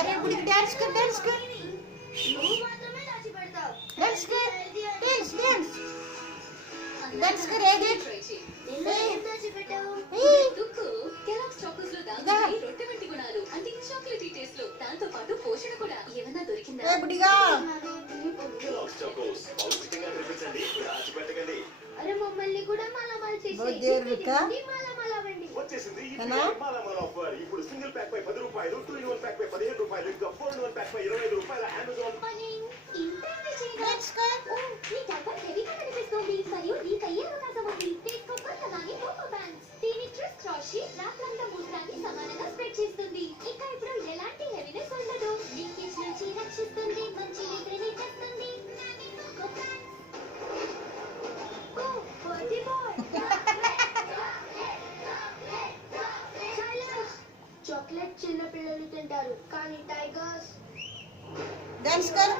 अरे बुढ़ी डांस कर डांस कर डांस कर डांस डांस डांस कर ए देख ए बुढ़ीगा अरे मम्मल्ని కూడా మాలమాల बहुत देर रुका వచ్చేసింది है ना మాలమాల ఆఫర్ ఇప్పుడు సింగిల్ ప్యాక్ పై 10 రూపాయలు 2 ఇన్ 1 ప్యాక్ పై 15 రూపాయలు ఇంకా 4 ఇన్ 1 ప్యాక్ పై 25 రూపాయల అమెజాన్ डांस कर ఓ ఈ డబ్బా హెవీగా కనిపిస్తుంది మరియు నీకయ్యే అవకాశం ఉంది తీసుకో కొత్తగానే కోకో బ్యాండ్స్ దీని ట్విస్ట్ రాశి రాత్రంతా మూత్రాన్ని సమానంగా స్ప్రెడ్ చేస్తుంది ఇంకా ఇప్పుడు ఎలాంటి హెవీనెస్ ఉండదు లీకేజ్ నుంచి రక్షిస్తుంది మంచి నిద్రని తెస్తుంది కోకో బ్యాండ్స్ ఓ బర్త్డే బాయ్ చాక్లెట్ చిన్న పిల్లలు తింటారు కానీ టైగర్స్ डांस कर